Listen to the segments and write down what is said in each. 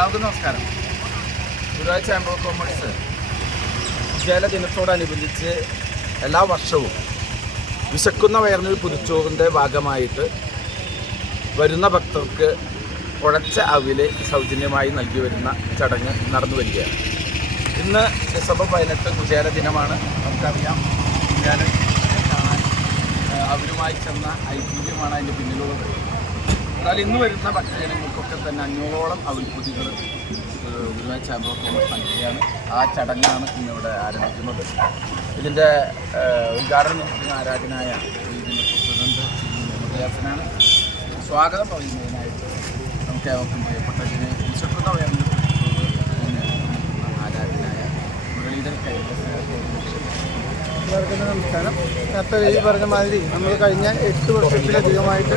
എല്ലാവർക്കും നമസ്കാരം. Guruvayur chamber of commerce ജലദിനത്തോടനുബന്ധിച്ച് എല്ലാ വർഷവും വിശക്കുന്ന വയറിനൊരു പുതുച്ചോറിൻ്റെ ഭാഗമായിട്ട് വരുന്ന ഭക്തർക്ക് കുഴച്ച അവില് സൗജന്യമായി നൽകി വരുന്ന ചടങ്ങ് നടന്നു വരികയാണ്. ഇന്ന് ഡിസംബർ 18 കുചേല ദിനമാണ്. നമുക്കറിയാം, കുചേല കാണാൻ അവരുമായി ചെന്ന ഐതിഹ്യമാണ് അതിൻ്റെ പിന്നിലുള്ളത്. എന്നാൽ ഇന്ന് വരുന്ന ഭക്തജനങ്ങൾക്കൊക്കെ തന്നെ 500ഓളം അവിൽപ്പൊതികൾ ഗുരുവായൂർ ചാമ്പ്യൻ ഓഫ് കൊമേഴ്സ് നൽകുകയാണ്. ആ ചടങ്ങാണ് ഇന്നിവിടെ ആരംഭിക്കുന്നത്. ഇതിൻ്റെ ഉദ്ഘാടനം നടത്തുന്ന ആരാധനായ ഇതിൻ്റെ പ്രസിഡന്റ് മുഹമ്മദ് സ്വാഗതം പറയുന്നതിനായിട്ട് നമുക്ക് ഏവർക്കും പ്രിയപ്പെട്ടതിന് വിശക്കുന്ന വയറിന് ആരാധനായ മുരളീധരൻ എല്ലാവർക്കും നമസ്കാരം. നേരത്തെ ഈ പറഞ്ഞ മാതിരി നമ്മൾ കഴിഞ്ഞ 8 വർഷത്തിലധികമായിട്ട്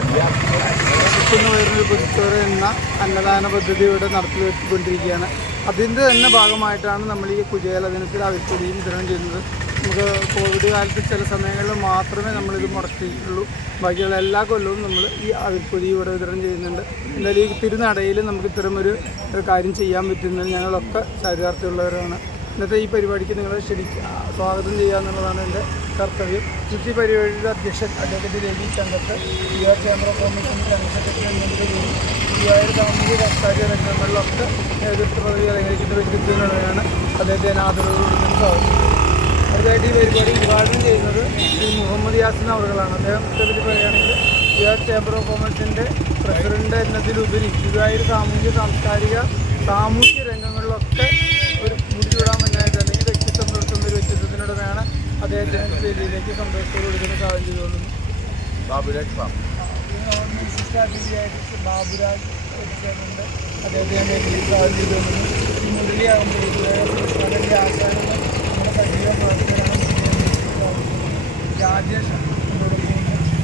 വിശക്കുന്ന വയറിന് പുതുച്ചോറ് എന്ന അന്നദാന പദ്ധതി ഇവിടെ നടത്തിക്കൊണ്ടിരിക്കുകയാണ്. അതിൻ്റെ തന്നെ ഭാഗമായിട്ടാണ് നമ്മൾ ഈ കുചേല ദിനത്തിൽ അവിൽപ്പൊതിയും വിതരണം ചെയ്യുന്നത്. നമുക്ക് കോവിഡ് കാലത്ത് ചില സമയങ്ങളിൽ മാത്രമേ നമ്മളിത് മുടക്കിയിട്ടുള്ളൂ. ബാക്കിയുള്ള എല്ലാ കൊല്ലവും നമ്മൾ ഈ അവിൽപ്പൊതി ഇവിടെ വിതരണം ചെയ്യുന്നുണ്ട്. എന്തായാലും ഈ തിരുനടയിൽ നമുക്ക് ഇത്തരമൊരു കാര്യം ചെയ്യാൻ പറ്റുന്നത് ഞങ്ങളൊക്കെ ചാരിതാർത്ഥ്യമുള്ളവരാണ്. ഇന്നത്തെ ഈ പരിപാടിക്ക് നിങ്ങളെ സ്വാഗതം ചെയ്യുക എന്നുള്ളതാണ് എൻ്റെ കർത്തവ്യം. ഈ പരിപാടിയുടെ അധ്യക്ഷൻ advocate Ravi Chankath, Guruvayur chamber of കൊമേഴ്സിൻ്റെ ജനറൽ സെക്രട്ടറി എന്നിവരുടെയും ഗുരുവായൂർ സാമൂഹിക സാംസ്കാരിക രംഗങ്ങളിലൊക്കെ നേതൃത്വ പദവി അലങ്കരിക്കുന്ന വ്യക്തിത്വങ്ങളാണ് അദ്ദേഹത്തെ ആദരവ് കൊടുക്കുന്ന സാധിക്കും. അടുത്തായിട്ട് ഈ പരിപാടി ഉദ്ഘാടനം ചെയ്യുന്നത് ശ്രീ മുഹമ്മദ് യാസിൻ അവറുകളാണ്. അദ്ദേഹത്തെ പറ്റി പറയുകയാണെങ്കിൽ ഗുരുവായൂർ ചാമ്പ്യൻ ഓഫ് കൊമേഴ്സിൻ്റെ പ്രസിഡന്റ് എന്നതിലുപരി ഗുരുവായൂർ സാമൂഹ്യ രംഗങ്ങളിലൊക്കെ ഒരു മുടിചൂടാൻ പറ്റാത്ത അല്ലെങ്കിൽ വ്യക്തിത്വം പുലർത്തുന്ന ഒരു വ്യക്തിത്വത്തിനുടനെയാണ് അദ്ദേഹത്തിൻ്റെ വേദിയിലേക്ക് സന്തോഷത്തോട് കൊടുക്കുന്ന സാഹചര്യം ചെയ്തുകൊള്ളുന്നു. ബാബുരാജ് ബാബുരാജ് എത്തിച്ചേർന്നുണ്ട്. അദ്ദേഹത്തെ ഞാൻ വേദിയിലേക്ക് സാഹചര്യം ചെയ്തുകൊള്ളുന്നു. ഈ മുരളിയാകുമ്പോൾ ആശാനം നമ്മുടെ സജീവ പ്രവർത്തനമാണ്. രാജേഷ്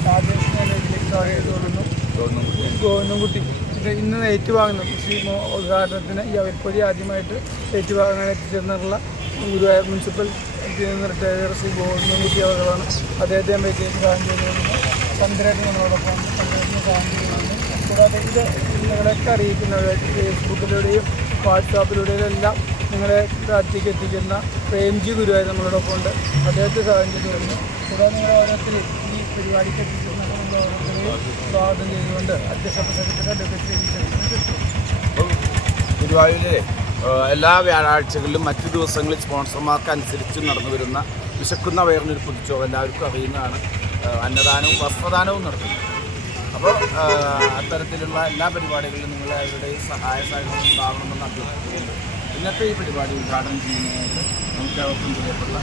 രാജേഷിനെ ഞാൻ വേദിയിലേക്ക് സാഹചര്യം ചെയ്തുകൊള്ളുന്നു. ഗോവിന്ദൻകുട്ടി ഇന്ന് ഏറ്റുവാങ്ങുന്നു. ശ്രീ ഉദ്ഘാടനത്തിന് ഈ അവിൽപ്പൊതി ആദ്യമായിട്ട് ഏറ്റുവാങ്ങാൻ എത്തിച്ചേർന്നിട്ടുള്ള ഗുരുവായൂർ മുനിസിപ്പൽ റിട്ടയർ ശ്രീ ഗോവിന്ദൻകുട്ടി അവர்களാണ്. അദ്ദേഹത്തെ ഞാൻ വേദിയിലേക്ക് സാധനം ചെയ്തുകൊള്ളുന്നു. ചന്ദ്രേട്ടൻ നമ്മളോടൊപ്പം ചന്ദ്രേട്ടന് സാധനം ചെയ്യുന്നുണ്ട്. കൂടാതെ ഇത് നിങ്ങളെയൊക്കെ അറിയിക്കുന്നവരായിട്ട് ഫേസ്ബുക്കിലൂടെയും വാട്സാപ്പിലൂടെയും എല്ലാം നിങ്ങളെ അടുത്തേക്ക് എത്തിക്കുന്ന പ്രേംജി ഗുരുവായൂർ നമ്മളോടൊപ്പം ഉണ്ട്. അദ്ദേഹത്തെ സാധനം ചെയ്തുകൊള്ളുന്നു. കൂടാതെ നിങ്ങളെ ഓരോരുത്തരും ഈ പരിപാടിക്ക് എത്തിക്കുന്ന സ്വാഗതം ചെയ്തുകൊണ്ട് അധ്യക്ഷ ഗുരുവായൂരിലെ എല്ലാ വ്യാഴാഴ്ചകളിലും മറ്റു ദിവസങ്ങളിൽ സ്പോൺസർമാർക്ക് അനുസരിച്ച് നടന്നു വരുന്ന വിശക്കുന്ന വയറിനൊരു പുതുച്ചോറ് എല്ലാവർക്കും അറിയുന്നതാണ്. അന്നദാനവും വസ്ത്രദാനവും നടത്തുന്നത്. അപ്പോൾ അത്തരത്തിലുള്ള എല്ലാ പരിപാടികളിലും നിങ്ങളെ അവരുടെ സഹായ സഹകരണം ഉണ്ടാവണമെന്ന് അഭ്യർത്ഥിക്കുന്നുണ്ട്. ഇന്നത്തെ ഈ പരിപാടി ഉദ്ഘാടനം ചെയ്യുന്നതിനായിട്ട് നമുക്ക് അവർക്കും പ്രിയപ്പെട്ട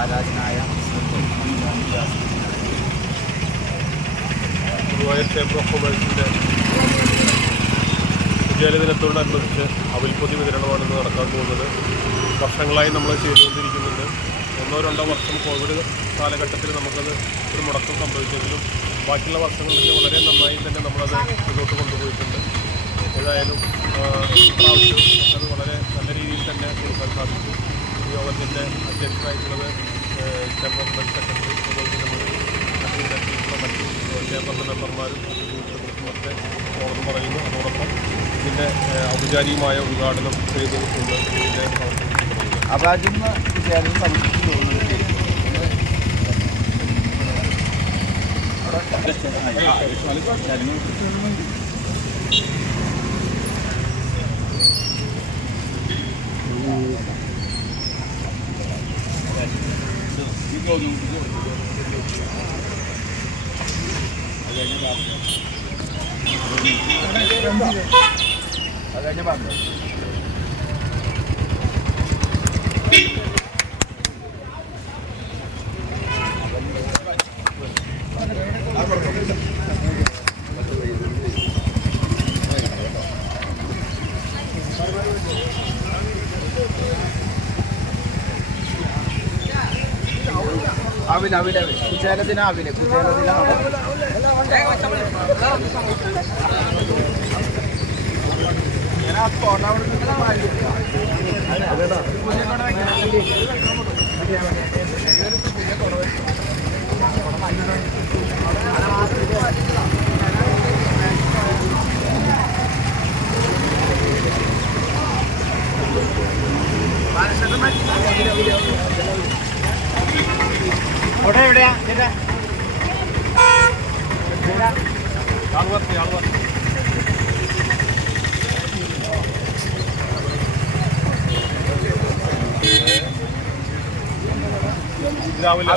ആരാധനായ ഗുരുവായൂർ ചാമ്പ്യൻ ഓഫ് കൊമേഴ്സിൻ്റെ ജലദിനത്തോടനുബന്ധിച്ച് അവിൽപ്പൊതി വിതരണമാണ് ഇന്ന് നടക്കാൻ പോകുന്നത്. വർഷങ്ങളായി നമ്മൾ ചെയ്തുകൊണ്ടിരിക്കുന്നുണ്ട്. 1-2 വർഷം കോവിഡ് കാലഘട്ടത്തിൽ നമുക്കത് ഒരു മുടക്കം സംഭവിച്ചെങ്കിലും ബാക്കിയുള്ള വർഷങ്ങളിലൊക്കെ വളരെ നന്നായി തന്നെ നമ്മളത് മുന്നോട്ട് കൊണ്ടുപോയിട്ടുണ്ട്. ഏതായാലും പ്രാവശ്യം അത് വളരെ നല്ല രീതിയിൽ തന്നെ കൊടുക്കാൻ സാധിച്ചു. ഈ യോഗത്തിൻ്റെ അധ്യക്ഷനായിട്ടുള്ളത് ചാമ്പ്യൻ സെക്രട്ടറി, അതുപോലെ തന്നെ മറ്റ് ചേംബറിൻ്റെ മെമ്പർമാരും ഒക്കെ സ്വാഗതം പറയുന്നു. അതോടൊപ്പം ഇതിൻ്റെ ഔപചാരികമായ ഉദ്ഘാടനം ചെയ്തിട്ടുണ്ട്. ഇതിൻ്റെ കുചേലദിന അവില് അവിടെ എവിടെയാ രാവിലെ